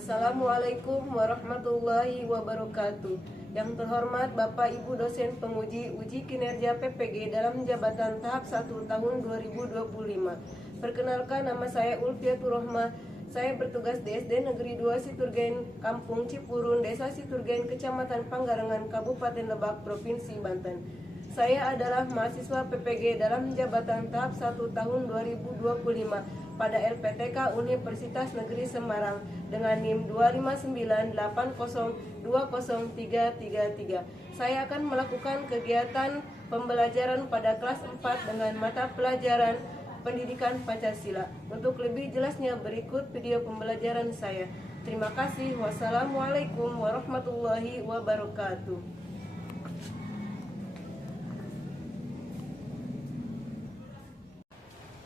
Assalamualaikum warahmatullahi wabarakatuh. Yang terhormat Bapak Ibu dosen penguji uji kinerja PPG dalam jabatan tahap 1 tahun 2025. Perkenalkan, nama saya Ulfiatur Rohmah. Saya bertugas di SD Negeri 2 Siturgen, Kampung Cipurun, Desa Siturgen, Kecamatan Panggarengan, Kabupaten Lebak, Provinsi Banten. Saya adalah mahasiswa PPG dalam jabatan tahap 1 tahun 2025 pada LPTK Universitas Negeri Semarang dengan NIM 259802033. Saya akan melakukan kegiatan pembelajaran pada kelas 4 dengan mata pelajaran Pendidikan Pancasila. Untuk lebih jelasnya berikut video pembelajaran saya. Terima kasih. Wassalamualaikum warahmatullahi wabarakatuh.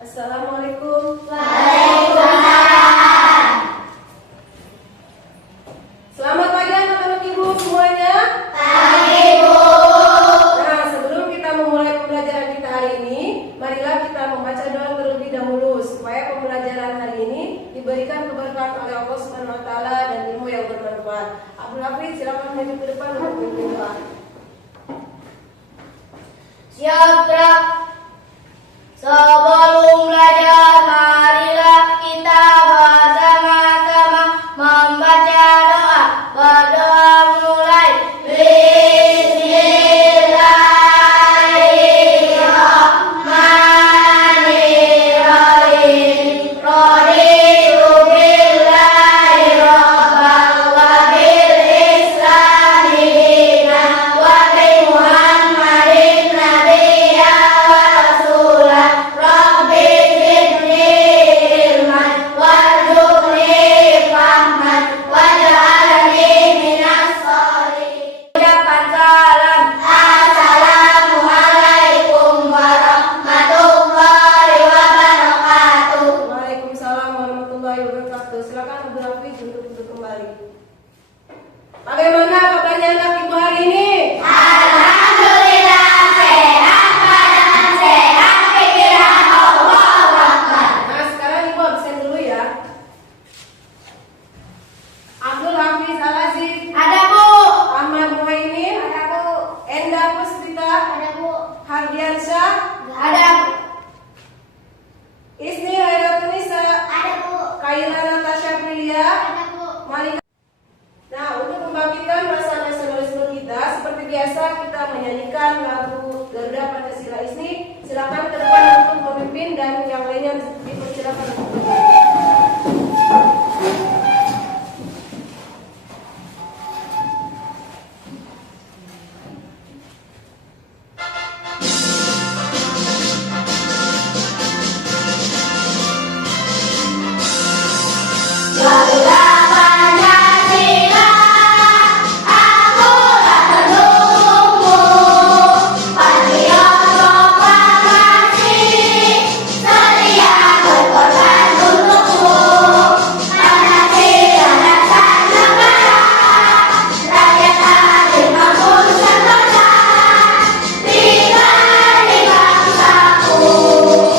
Assalamualaikum. Waalaikumsalam. Selamat pagi anak-anak ibu semuanya. Pagi, Bu. Nah, sebelum kita memulai pembelajaran kita hari ini, marilah kita membaca doa terlebih dahulu supaya pembelajaran hari ini diberikan keberkahan oleh Allah Subhanahu wa taala dan ilmu yang bermanfaat. Abdul Hafiz, silakan maju ke depan untuk memimpin doa. Siap, Bro. Sebelum belajar, marilah kita bersama-sama membaca doa. Berdoa mulai. Bismillahirrahmanirrahim. Raditu billahi rabban wa bil islami dinan wa bi Muhammadin nabiyyan wa rasulah. Rabbi zidni ilman warzuqni fahman waj'alni minas sholihin. Ucapan salam. Assalamualaikum warahmatullahi wabarakatuh. Waalaikumsalam warahmatullahi wabarakatuh. Silakan Abdul Hafiz untuk duduk kembali. Bagaimana kabarnya anak ibu hari ini? Alhamdulillah sehat, badan sehat, pikiran Allah Akbar. Nah, sekarang ibu absen dulu ya. Abdul Hafiz Al-Aziz, Ada, Bu. Ahmad Muhaimin, Ada, Bu. Enda Puspita, Ada, Bu. Hardiansyah, Ada, Isni Hairatunisa, ada, Bu. Kaila Natasha Prilia, Ada, Bu. Malika. Nah, untuk membangkitkan rasa nasionalisme kita, seperti biasa kita menyanyikan lagu Garuda Pancasila Isni. Silakan ke depan untuk memimpin dan yang lainnya dipersilakan untuk berdiri. Garuda Pancasila, akulah pendukungmu. Patriot proklamasi, setia berkorban untukmu. Pancasila dasar negara, rakyat adil makmur sempurna. Bingkai bangsaku,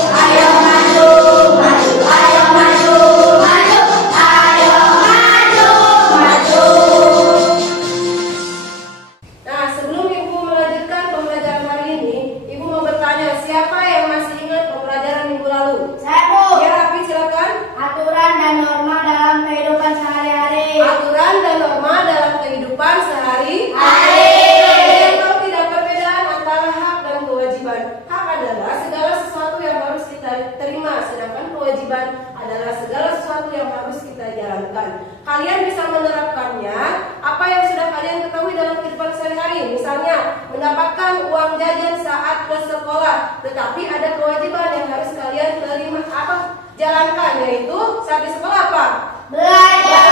ayo maju, maju, ayo maju, maju. Ayo maju, maju. Nah, sebelum Ibu melanjutkan pembelajaran hari ini, Ibu mau bertanya, siapa yang masih ingat pembelajaran minggu lalu? Saya, Bu. Ya, Hafiz, silakan. Aturan dan norma dalam kehidupan sehari-hari. Aturan dan norma dalam kehidupan sehari-hari. Hari. Tahu tidak perbedaan antara hak dan kewajiban? Hak adalah segala sesuatu yang harus kita terima, sedangkan kewajiban adalah segala sesuatu yang harus kita jalankan. Kalian bisa menerapkannya apa yang sudah kalian ketahui dalam kehidupan sehari-hari. Misalnya, mendapatkan uang jajan saat ke sekolah, tetapi ada kewajiban yang harus kalian terima atau jalankan, yaitu saat di sekolah apa? Belajar.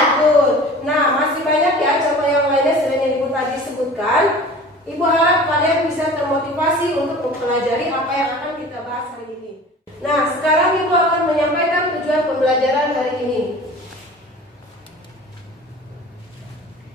Betul. Nah, masih banyak ya contoh yang lainnya selain yang Ibu tadi sebutkan. Ibu harap kalian bisa termotivasi untuk mempelajari apa yang akan kita bahas hari ini. Nah, sekarang Ibu akan menyampaikan tujuan pembelajaran hari ini.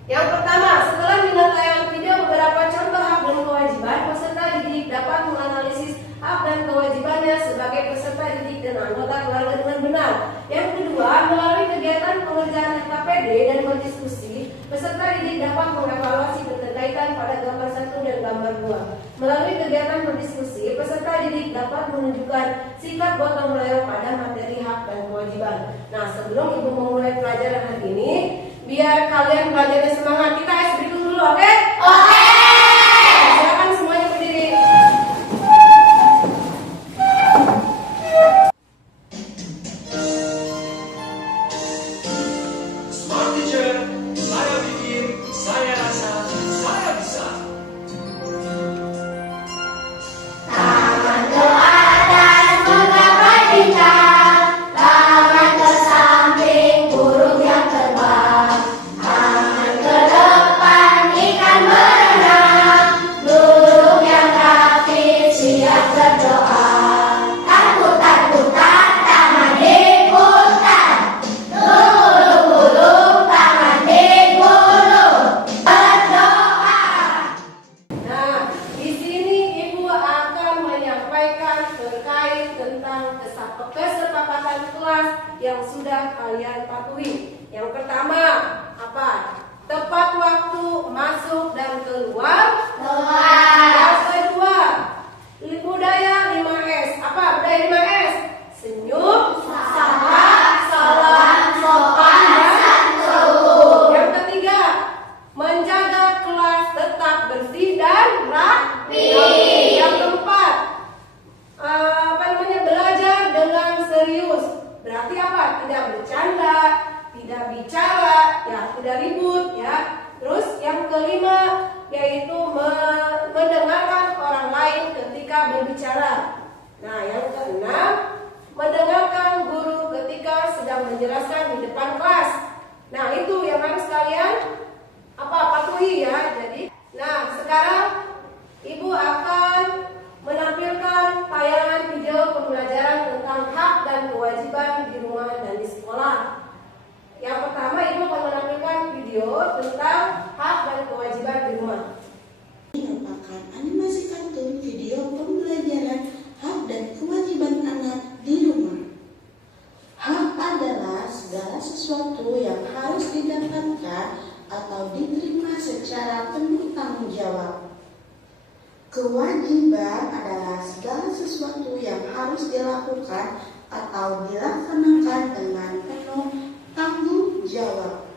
Yang pertama, setelah menonton video beberapa contoh hak dan kewajiban, peserta didik dapat menganalisis hak dan kewajibannya sebagai peserta didik dan anggota keluarga dengan benar. Yang kedua, melalui kegiatan kegiatan pengerjaan FKPD dan berdiskusi, peserta didik dapat mengevaluasi keterkaitan pada gambar 1 dan gambar 2. Melalui kegiatan berdiskusi, peserta didik dapat menunjukkan sikap gotong royong pada materi hak dan kewajiban. Nah, sebelum Ibu memulai pelajaran hari ini, biar kalian belajarnya semangat, kita icebreaking dulu, oke? Oke. Silakan semuanya berdiri. Smart Teacher, saya bikin, saya rasa, saya bisa. Tangan ke atas menggapai bintang, tangan ke samping burung yang terbang, tangan ke depan ikan berenang, burung yang rapi siap berdoa. Takut-takutan tangan diputar, gulung-gulung tangan digulung, berdoa. Nah, di sini Ibu akan menyampaikan terkait tentang kesepakatan kelas yang sudah kalian patuhi. Yang pertama, apa? Tepat waktu masuk dan keluar. Yang kedua, budaya 5S. Apa budaya 5S? Senyum, Sabar, salam, sopan, santun. Yang ketiga, menjaga kelas tetap bersih dan rapi. Yang keempat, belajar dengan serius. Berarti apa? Tidak bercanda, tidak bicara, ya tidak ribut, ya. Terus yang kelima, yaitu mendengarkan orang lain ketika berbicara. Nah, yang keenam, mendengarkan guru ketika sedang menjelaskan di depan kelas. Nah, itu yang harus kalian patuhi ya. Jadi, nah sekarang Ibu akan menampilkan tayangan video pembelajaran tentang hak dan kewajiban di rumah dan di sekolah. Yang pertama, Ibu akan menampilkan video tentang hak dan kewajiban di rumah. Merupakan animasi kartun video pembelajaran hak dan kewajiban anak di rumah. Hak adalah segala sesuatu yang harus didapatkan atau diterima secara penuh tanggung jawab. Kewajiban adalah segala sesuatu yang harus dilakukan atau dilaksanakan dengan penuh tanggung jawab.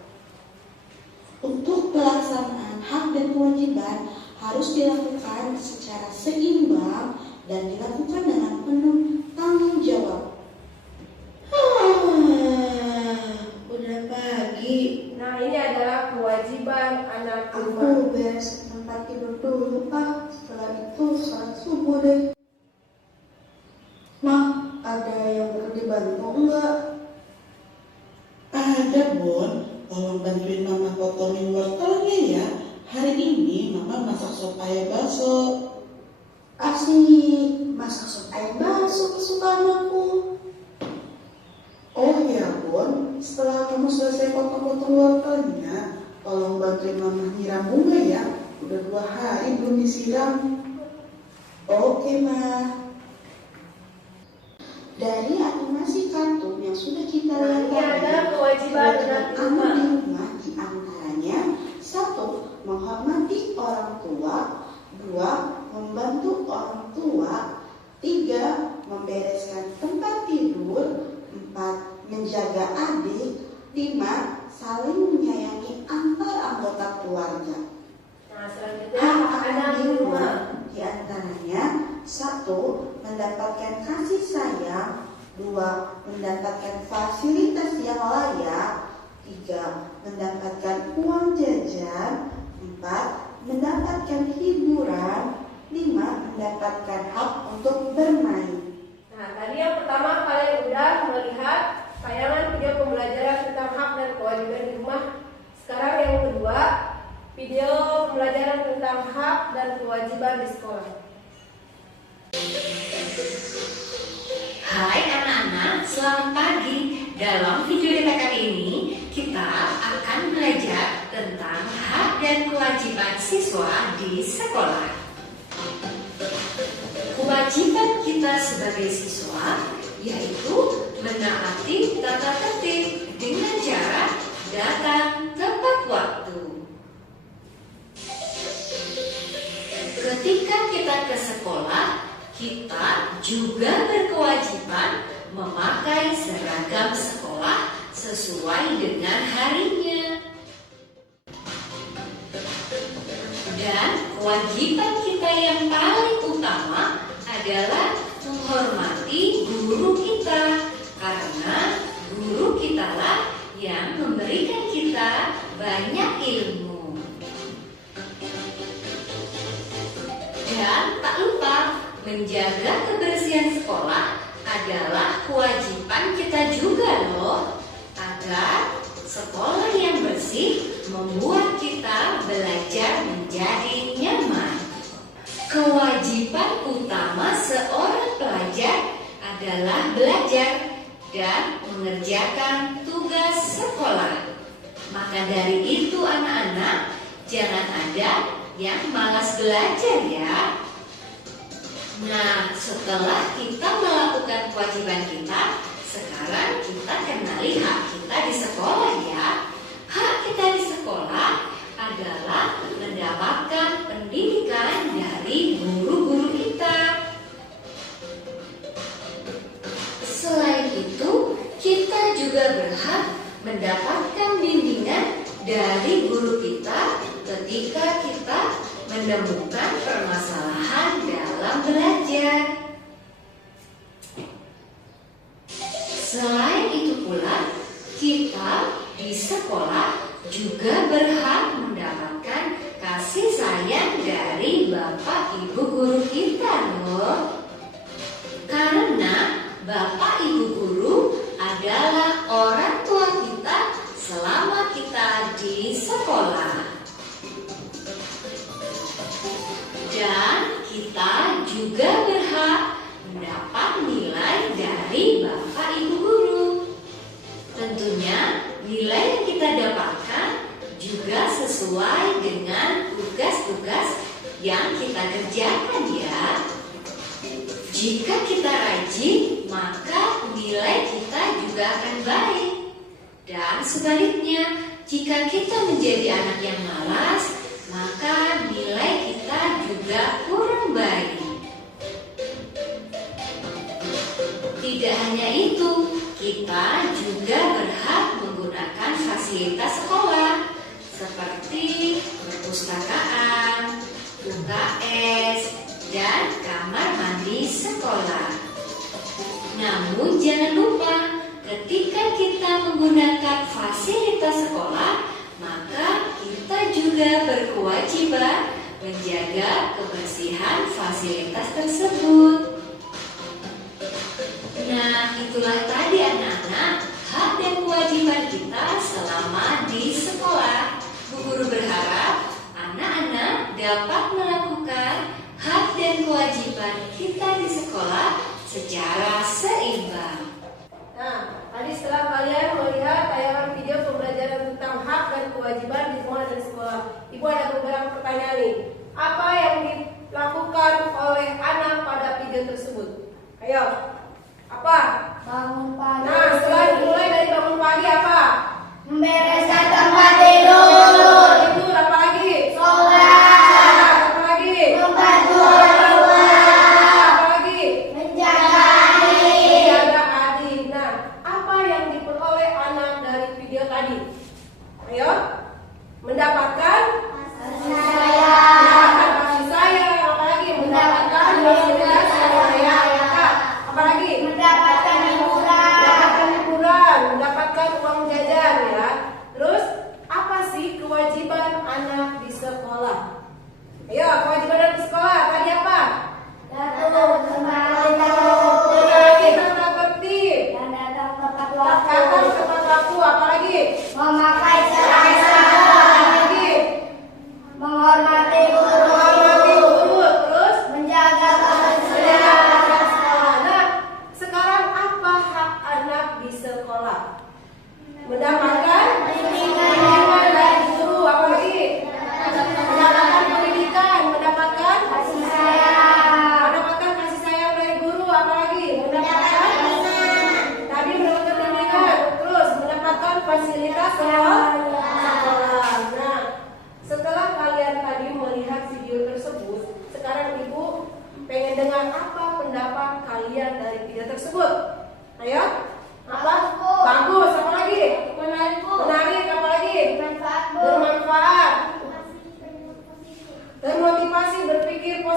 Untuk pelaksanaan hak dan kewajiban harus dilakukan secara seimbang dan dilakukan dengan penuh tanggung jawab. Udah pagi. Nah, ini adalah kewajiban anak di rumah. Aku beres tempat tidur dulu, Pak. Setelah itu sholat subuh deh. Ma, ada yang perlu dibantu enggak? Ada, Bun. Tolong bantuin Mama potongin wortelnya ya. Hari ini Mama masak sop ayam bakso. Asik, masak sop ayam bakso kesukaan aku. Oh ya, Bun. Setelah kamu selesai potong-potong wortelnya, tolong bantuin Mama nyiram bunga ya. Udah 2 hari belum disiram. Oke, Ma. Dari animasi kartun yang sudah kita lihat Ini adalah kewajiban anak di rumah. di rumah diantaranya 1. Menghormati orang tua, 2. Membantu orang tua, 3. Membereskan tempat tidur, 4. Menjaga adik, 5. Saling menyayangi antar anggota keluarga. Nah, selanjutnya Hak anak di rumah. di antaranya 1. Mendapatkan kasih sayang, 2. Mendapatkan fasilitas yang layak, 3. Mendapatkan uang jajan, 4. Mendapatkan hiburan, 5. Mendapatkan hak untuk bermain. Nah, tadi yang pertama kalian udah melihat tayangan video pembelajaran tentang hak dan kewajiban di rumah. Sekarang yang kedua, video pembelajaran tentang hak dan kewajiban di sekolah. Hai anak-anak, selamat pagi. Dalam video kita kali ini, kita akan belajar tentang hak dan kewajiban siswa di sekolah. Kewajiban kita sebagai siswa yaitu menaati tata tertib, dengan cara datang tepat waktu. Ketika kita ke sekolah, kita juga berkewajiban memakai seragam sekolah sesuai dengan harinya. Dan kewajiban kita yang paling utama adalah menghormati guru kita, karena guru kitalah yang memberikan kita banyak ilmu. Dan tak lupa, menjaga kebersihan sekolah adalah kewajiban kita juga loh, agar sekolah yang bersih membuat kita belajar menjadi nyaman. Kewajiban utama seorang pelajar adalah belajar dan mengerjakan tugas sekolah. Maka dari itu anak-anak, jangan ada yang malas belajar ya. Nah, setelah kita melakukan kewajiban kita, sekarang kita kenali hak kita di sekolah ya. Hak kita di sekolah adalah mendapatkan pendidikan dari guru-guru kita. Selain itu, kita juga berhak mendapatkan bimbingan dari guru kita ketika kita menemukan permasalahan dalam belajar. Selain itu pula, kita di sekolah juga berhak mendapatkan kasih sayang dari Bapak Ibu guru kita loh. Karena Bapak Ibu guru adalah orang tua kita selama kita di sekolah. Dan kita juga berhak mendapat nilai dari Bapak Ibu guru. Tentunya nilai yang kita dapatkan juga sesuai dengan tugas-tugas yang kita kerjakan ya. Jika kita rajin, maka nilai kita juga akan baik. Dan sebaliknya, jika kita menjadi anak yang malas, maka nilai kita juga kurang baik. Tidak hanya itu, kita juga berhak menggunakan fasilitas sekolah seperti perpustakaan, UKS, dan kamar mandi sekolah. Namun jangan lupa, ketika kita menggunakan fasilitas sekolah, maka kita juga berkewajiban menjaga kebersihan fasilitas tersebut. Nah, itulah tadi anak-anak hak dan kewajiban kita selama di sekolah. Bu Guru berharap anak-anak dapat melakukan hak dan kewajiban kita di sekolah secara seimbang. Nah, tadi setelah kalian melihat tayangan video pembelajaran tentang hak dan kewajiban di rumah dan sekolah, Ibu ada beberapa pertanyaan nih. Apa yang dilakukan oleh anak pada video tersebut? Ayo, apa? Bangun pagi. Nah, setelah dimulai dari bangun pagi apa? Membereskan tempat tidur. Tidur apa lagi? Sholat. Apa lagi? Membantu orang tua. Apa lagi? Menjaga adik. Menjaga adik. Nah, apa yang diperoleh anak dari video tadi? Ayo, mendapatkan mendapatkan kasih sayang. Apa lagi? Mendapatkan fasilitas yang layak. Apa lagi? Mendapatkan hiburan. Mendapatkan hiburan.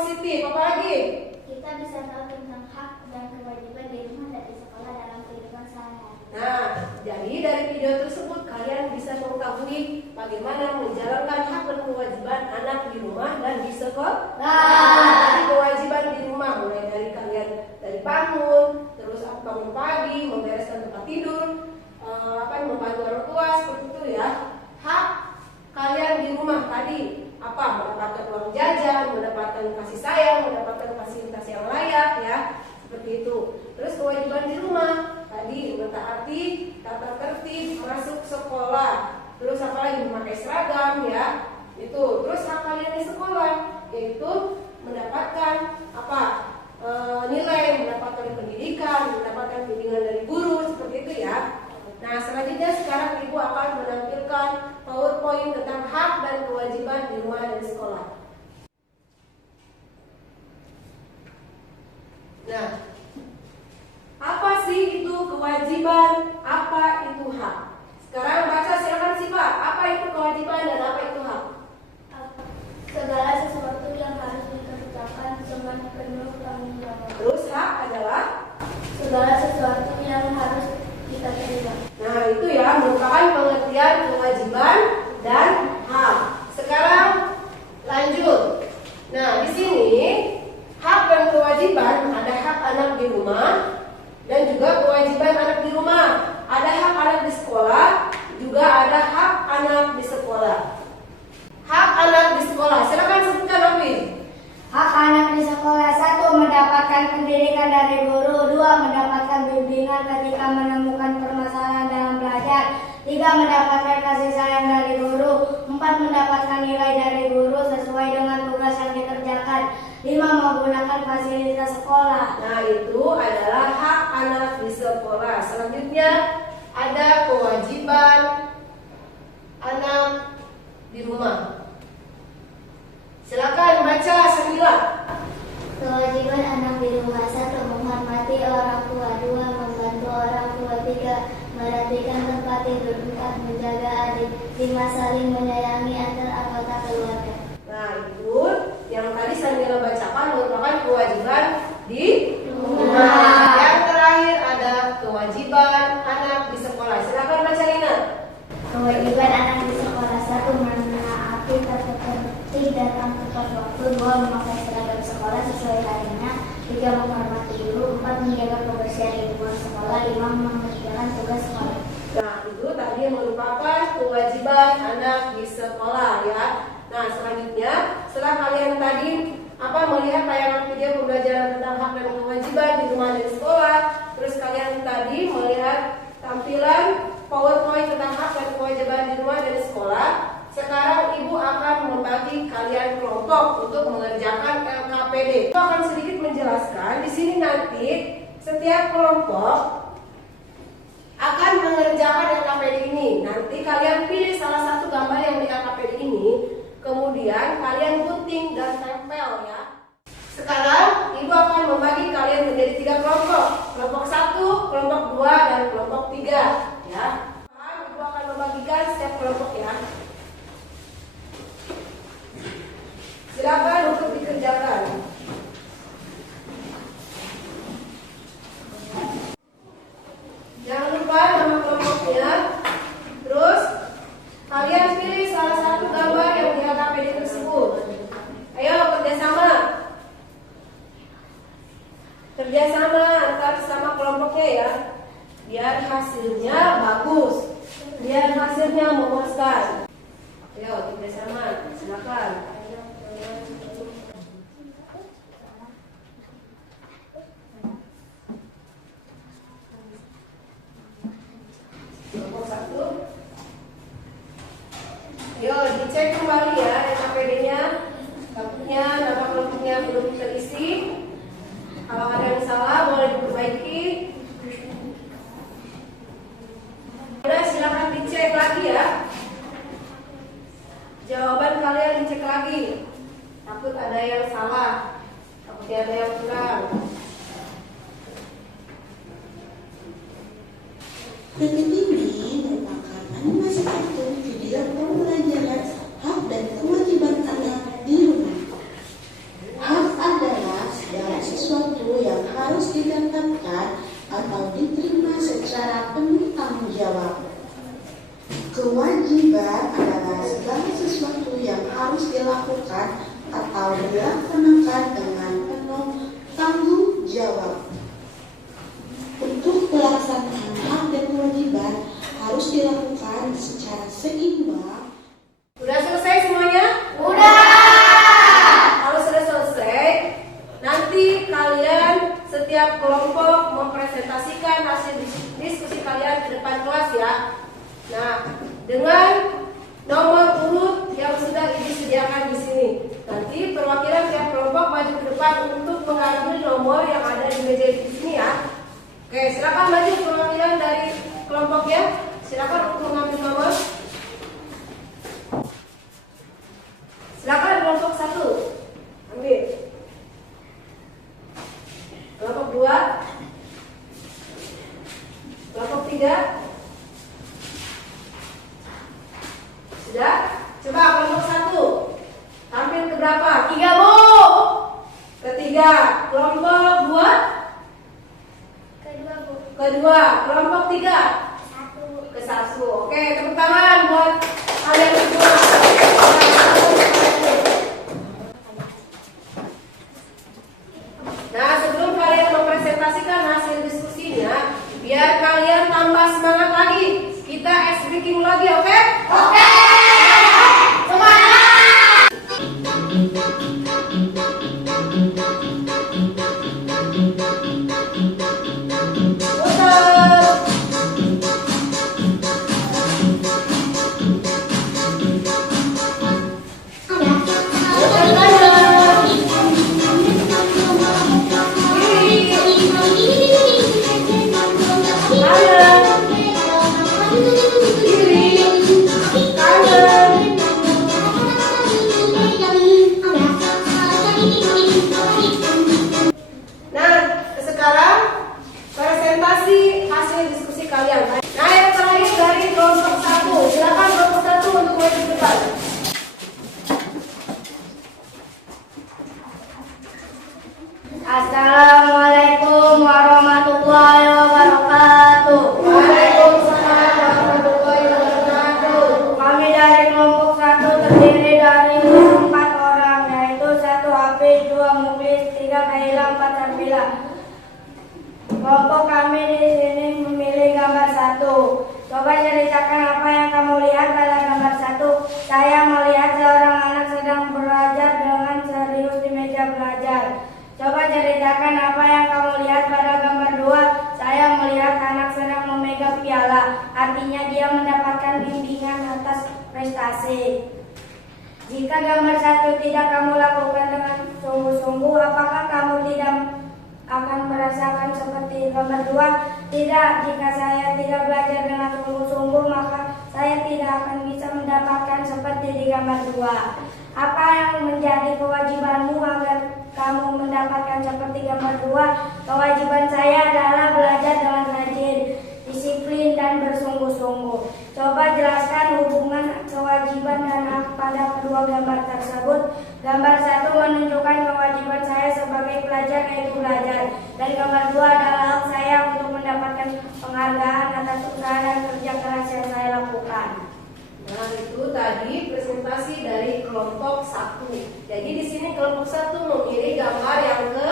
positif. Apa lagi? Kita bisa tahu tentang hak dan kewajiban di rumah dan di sekolah dalam kehidupan sehari-hari. Nah, jadi dari video tersebut kalian bisa mengetahui bagaimana menjalankan hak dan kewajiban anak di rumah dan di sekolah. Jadi kewajiban di rumah mulai dari kalian dari bangun, terus bangun pagi, membereskan tempat tidur, membantu orang tua seperti itu ya. Hak kalian di rumah tadi apa? Mendapatkan uang jajan, mendapatkan kasih sayang, mendapatkan fasilitas yang layak ya. Seperti itu. Terus kewajiban di rumah tadi mentaati tata tertib masuk sekolah. Terus apalagi memakai seragam ya. Itu. Terus hak kalian di sekolah yaitu mendapatkan nilai, mendapatkan pendidikan, mendapatkan bimbingan dari guru seperti itu ya. Nah, selanjutnya sekarang Ibu akan menampilkan PowerPoint tentang hak dan kewajiban di rumah dan di sekolah. Nah, apa sih itu kewajiban? Apa itu hak? Sekarang baca silakan Siva. Apa itu kewajiban dan apa itu hak? Segala sesuatu yang harus dikerjakan dengan penuh tanggung jawab. Terus hak adalah Segala sesuatu yang harus kita terima. nah itu ya merupakan pengertian kewajiban dan hak. Sekarang lanjut. Nah, di sini hak dan kewajiban ada hak anak di rumah dan juga kewajiban anak di rumah. Ada hak anak di sekolah, juga ada hak anak di sekolah. Hak anak di sekolah, silakan sebutkan Novi. Hak anak di sekolah: 1. Mendapatkan pendidikan dari guru. 2. Mendapatkan bimbingan ketika menemukan permasalahan dalam belajar. 3. Mendapatkan kasih sayang dari guru. 4. Mendapatkan nilai dari guru sesuai dengan tugas yang dikerjakan. 5. Menggunakan fasilitas sekolah. Nah, itu adalah hak anak di sekolah. Selanjutnya ada kewajiban anak di rumah. Silakan baca Samila. Kewajiban anak di rumah: 1. Menghormati orang tua. 2. Membantu orang tua. 3. Merapikan tempat tidur. 4. Menjaga adik. 5. Saling menyayangi antar anggota keluarga. Nah, itu yang tadi Samila bacakan merupakan kewajiban di rumah. Yang terakhir ada kewajiban anak di sekolah. Silakan baca Lina. Kewajiban anak di sekolah: 1. Menaati tata tertib datang tepat waktu. 2. Memakai seragam sekolah sesuai harinya. 3. Menghormati guru. 4. Menjaga kebersihan lingkungan sekolah. 5. Mengerjakan tugas sekolah. Nah, itu tadi yang merupakan kewajiban anak di sekolah ya. Nah, selanjutnya setelah kalian tadi melihat tayangan video pembelajaran tentang hak dan kewajiban di rumah dan di sekolah, terus kalian tadi melihat tampilan PowerPoint tentang hak dan kewajiban di rumah dan di sekolah. Sekarang Ibu akan membagi kalian kelompok untuk mengerjakan LKPD. Ibu akan sedikit menjelaskan di sini nanti setiap kelompok akan mengerjakan LKPD ini. Nanti kalian pilih salah satu gambar yang di LKPD ini, kemudian kalian gunting dan tempel ya. Sekarang Ibu akan membagi kalian menjadi 3 kelompok. Kelompok 1, kelompok 2, dan kelompok 3 ya. Ibu akan membagikan setiap kelompok ya. Silakan untuk dikerjakan. Jangan lupa nama kelompoknya. Terus kalian pilih salah satu gambar yang di LKPD tersebut. Ayo kerjasama. Kerjasama antar sama kelompoknya ya. Biar hasilnya bagus. Biar hasilnya memuaskan. Ayo kerjasama. Silakan. Kelompok 1. Yo, dicek kembali ya LKPD-nya. Takutnya nama kelompoknya belum terisi. Kalau ada yang salah boleh diperbaiki. Udah, silakan dicek lagi ya. Jawaban kalian dicek lagi. Takut ada yang salah. Takutnya ada yang kurang. Berikut ini merupakan animasi kartun video pembelajaran hak dan kewajiban anak di rumah. Hak dilakukan atau dilaksanakan dengan penuh tanggung jawab. Untuk pelaksanaan hak dan kewajiban harus dilakukan secara seimbang. Udah selesai semuanya? Udah. Kalau sudah selesai, nanti kalian setiap kelompok mempresentasikan hasil diskusi kalian ke depan kelas ya. Nah, dengan nomor urut yang sudah disediakan di sini. Nanti perwakilan tiap kelompok maju ke depan untuk mengambil nomor yang ada di meja di sini ya. Oke, silakan maju perwakilan dari kelompoknya. Silakan untuk mengambil nomor. Silakan kelompok 1. Ambil. Kelompok 2. Kelompok 3. Sudah? Coba kelompok 1. Tampil ke berapa? 3, Bu. Ketiga. Kelompok 2. Kedua, Bu. Kedua. Kelompok 3. 1. Ke 1. Oke, tepuk tangan buat kalian semua. Nah, sebelum kalian mempresentasikan hasil diskusinya, biar kalian tambah semangat lagi. Kita ice breaking lagi, oke? Oke. Semangat. Nah, sekarang presentasi hasil diskusi kalian. Nah, yang terakhir dari kelompok 1. Silakan kelompok 1 untuk maju ke depan. Assalamualaikum warahmatullahi wabarakatuh. Waalaikumsalam warahmatullahi wabarakatuh. Kami dari kelompok 1 terdiri dari 4 orang, yaitu 1 Hafiz, 2 Muklis, 3 Kaila, 4 Sarbila. Kelompok kami di sini memilih gambar 1. Coba ceritakan apa yang kamu lihat pada gambar 1. Saya melihat seorang anak sedang belajar dengan serius di meja belajar. Coba ceritakan apa yang kamu lihat pada gambar 2. Saya melihat anak sedang memegang piala, artinya dia mendapatkan bimbingan atas prestasi. Jika gambar 1 tidak kamu lakukan dengan sungguh-sungguh, apakah kamu tidak akan merasakan seperti gambar 2? Tidak, jika saya tidak belajar dengan sungguh-sungguh, maka saya tidak akan bisa mendapatkan seperti di gambar 2. Apa yang menjadi kewajibanmu agar kamu mendapatkan seperti gambar 2? Kewajiban saya adalah belajar dengan rajin, disiplin, dan bersungguh-sungguh. Coba jelaskan hubungan kewajiban dan hak pada kedua gambar tersebut. Gambar 1 menunjukkan kewajiban saya sebagai pelajar, yaitu belajar. Dan gambar 2 adalah hak saya untuk mendapatkan penghargaan atas usaha dan kerja keras yang saya lakukan. Nah, itu tadi presentasi dari kelompok 1. Jadi di sini kelompok 1 memilih gambar yang ke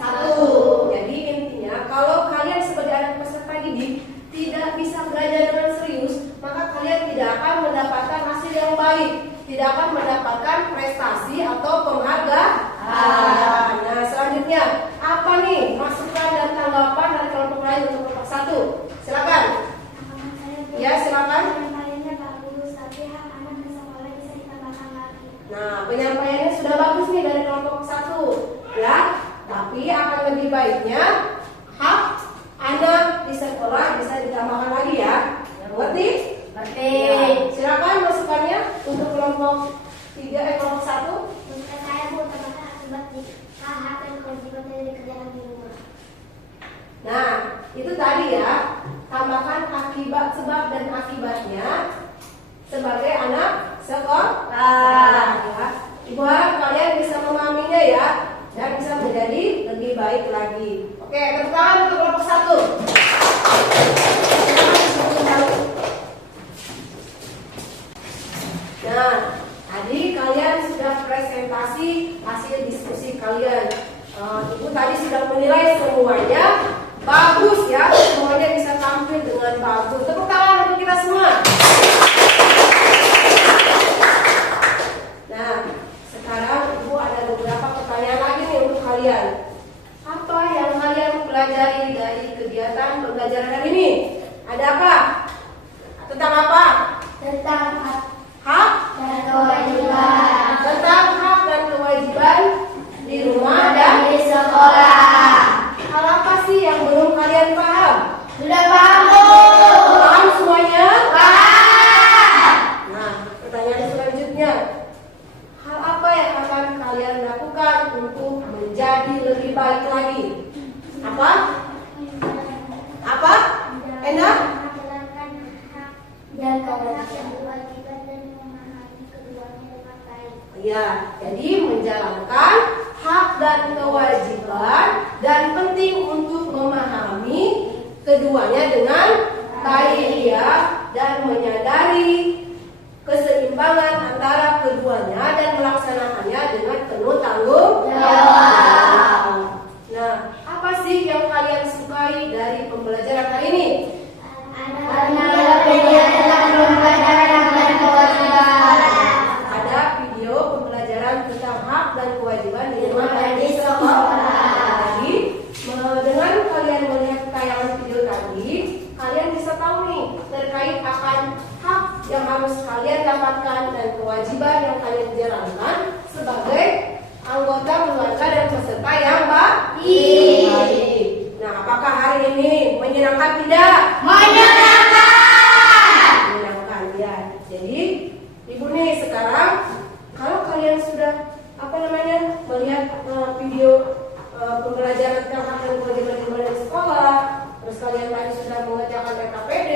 1. Jadi intinya kalau kalian sebagai anak peserta didik tidak bisa belajar dengan serius, maka kalian tidak akan mendapatkan hasil yang baik, tidak akan mendapatkan prestasi atau penghargaan. Nah, selanjutnya apa nih masukan dan tanggapan dari kelompok lain untuk kelompok 1? Silakan. Ya, silakan. Nah, penyampaiannya sudah bagus nih dari kelompok 1, ya. Tapi akan lebih baiknya hak anak di sekolah bisa ditambahkan lagi ya. Ngerti? Ngerti. Ya. Silakan masukannya untuk kelompok 3 kelompok 1. Menurut saya, Bu, tambahkan akibat hak dan kewajiban yang dikerjakan di rumah. Nah, itu tadi ya. Tambahkan akibat, sebab dan akibatnya sebagai anak sekolah. Ya. Ibu harap kalian bisa memahaminya ya dan bisa menjadi lebih baik lagi. Oke, tepuk tangan untuk kelompok 1. Nah, tadi kalian sudah presentasi hasil diskusi kalian. Ibu tadi sudah menilai semuanya bagus ya, semuanya bisa tampil dengan bagus. Tepuk tangan untuk kita semua. Nah, sekarang Ibu ada beberapa pertanyaan lagi nih untuk kalian. Apa yang kalian pelajari dari kegiatan pembelajaran hari ini? Ada apa? Tentang apa? Tentang Hak dan kewajiban. tentang hak dan kewajiban di rumah dan di sekolah. hal apa sih yang belum kalian paham? Sudah paham, Bu? Paham semuanya? Paham. Nah, pertanyaan selanjutnya, hal apa yang akan kalian lakukan untuk menjadi lebih baik lagi? Apa? Apa? Enak? Dan kewajiban dan memahami keduanya dengan baik. Ya, jadi menjalankan hak dan kewajiban dan penting untuk memahami keduanya dengan baik ya, dan menyadari keseimbangan antara keduanya dan melaksanakannya dengan penuh tanggung jawab. Nah, apa sih yang kalian sukai dari pembelajaran hari ini? Ada video pembelajaran tentang hak dan kewajiban di rumah dan di sekolah. Jadi, dengan kalian melihat tayangan video tadi, kalian bisa tahu nih terkait akan hak yang harus kalian dapatkan dan kewajiban yang kalian jalankan sebagai anggota keluarga dan peserta yang baik. Nah, apakah hari ini menyenangkan tidak? Menyenangkan ya. Jadi, Ibu nih sekarang kalau kalian sudah melihat video pembelajaran tentang hak dan kewajiban di rumah dan sekolah, terus kalian tadi sudah mengerjakan RKPD,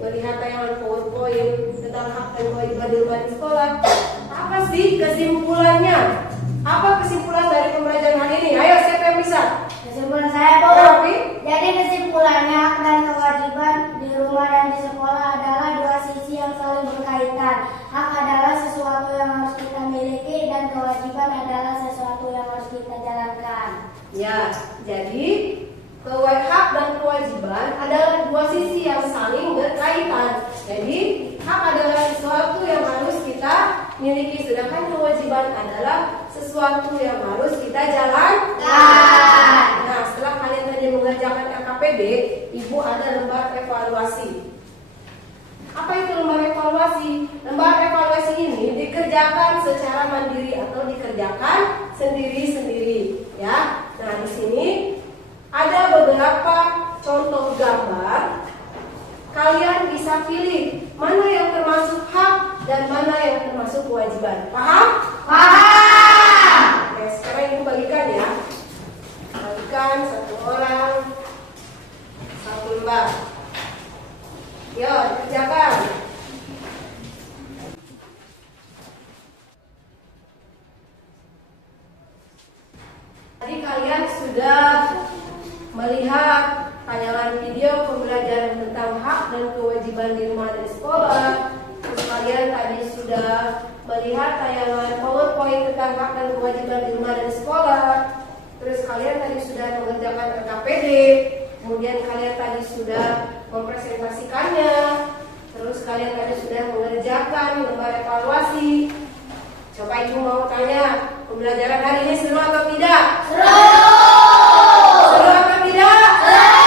melihat tayangan PowerPoint tentang hak dan kewajiban di rumah dan sekolah, apa sih kesimpulannya? Apa kesimpulan dari pembelajaran hari ini? Ayo, siapa yang bisa? Kesimpulan saya, Bu. Rofi? Jadi kesimpulannya hak dan kewajiban di rumah dan di sekolah adalah dua sisi yang saling berkaitan. Hak adalah sesuatu yang harus kita miliki dan kewajiban adalah sesuatu yang harus kita jalankan. Ya, jadi hak dan kewajiban adalah dua sisi yang saling berkaitan. Jadi hak adalah sesuatu yang harus kita miliki, sedangkan kewajiban adalah sesuatu yang harus kita jalankan. Nah, setelah kalian tadi mengerjakan RKPD, Ibu ada lembar evaluasi. Apa itu lembar evaluasi? Lembar evaluasi ini dikerjakan secara mandiri atau dikerjakan sendiri-sendiri, ya. Nah, di sini ada beberapa contoh gambar. Kalian bisa pilih mana yang termasuk hak dan mana yang termasuk kewajiban. Paham? Paham. Oke, sekarang Ibu bagikan ya. Bagikan satu orang satu lembar. Yuk, kerjakan. Tadi kalian sudah melihat tayangan video pembelajaran tentang hak dan kewajiban di rumah dan sekolah. Terus kalian tadi sudah melihat tayangan PowerPoint tentang hak dan kewajiban di rumah dan sekolah. Terus kalian tadi sudah mengerjakan RKPD. Kemudian kalian tadi sudah mempresentasikannya. Terus kalian tadi sudah mengerjakan lembar evaluasi. Coba Ibu mau tanya, pembelajaran hari ini seru atau tidak? Seru! Seru atau tidak? Seru!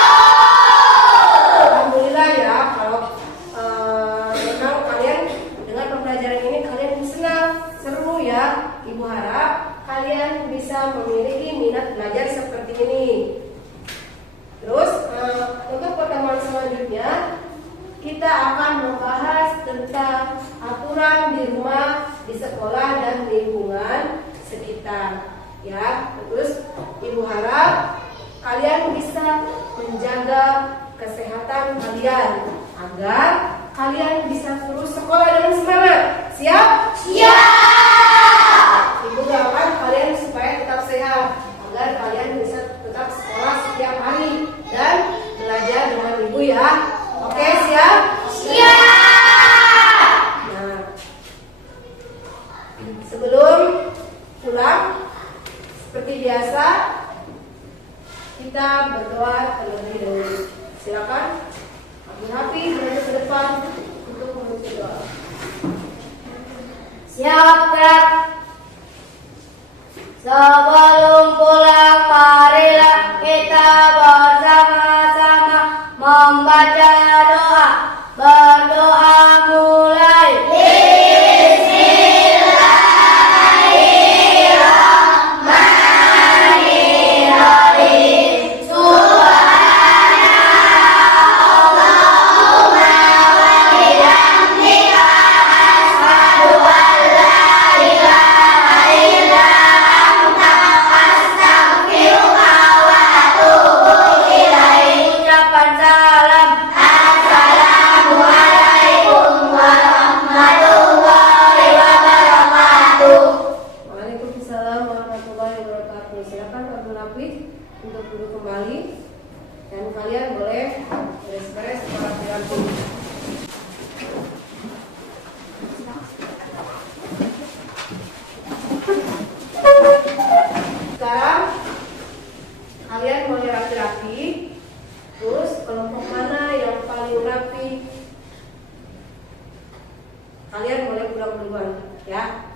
Alhamdulillah ya, kalau memang kalian dengan pembelajaran ini kalian senang, seru ya. Ibu harap kalian bisa memiliki minat belajar seperti ini. Terus untuk pertemuan selanjutnya kita akan membahas tentang aturan di rumah, di sekolah dan lingkungan sekitar. Ya, terus Ibu harap kalian bisa menjaga kesehatan kalian agar kalian bisa terus sekolah dengan semangat. Siap? Siap. Ibu doakan kalian supaya tetap sehat agar kalian bisa tetap sekolah setiap hari dan belajar dengan Ibu ya. Oke, siap? Siap. Nah, sebelum Sebelum pulang, seperti biasa, kita berdoa terlebih dahulu. Silakan, Hafi berada ke depan untuk menuju doa. Siap, gerak. Sebelum pulang, marilah kita bersama-sama membaca doa. Berdoa mulai. Ucapan salam. Assalamualaikum warahmatullahi wabarakatuh. Waalaikumsalam warahmatullahi wabarakatuh. Silakan Abdul Hafiz untuk duduk kembali dan kalian boleh beres-beres rapi-rapi. Sekarang kalian boleh rapi-rapi. Terus kelompok mana yang paling rapi, kalian boleh pulang duluan, ya.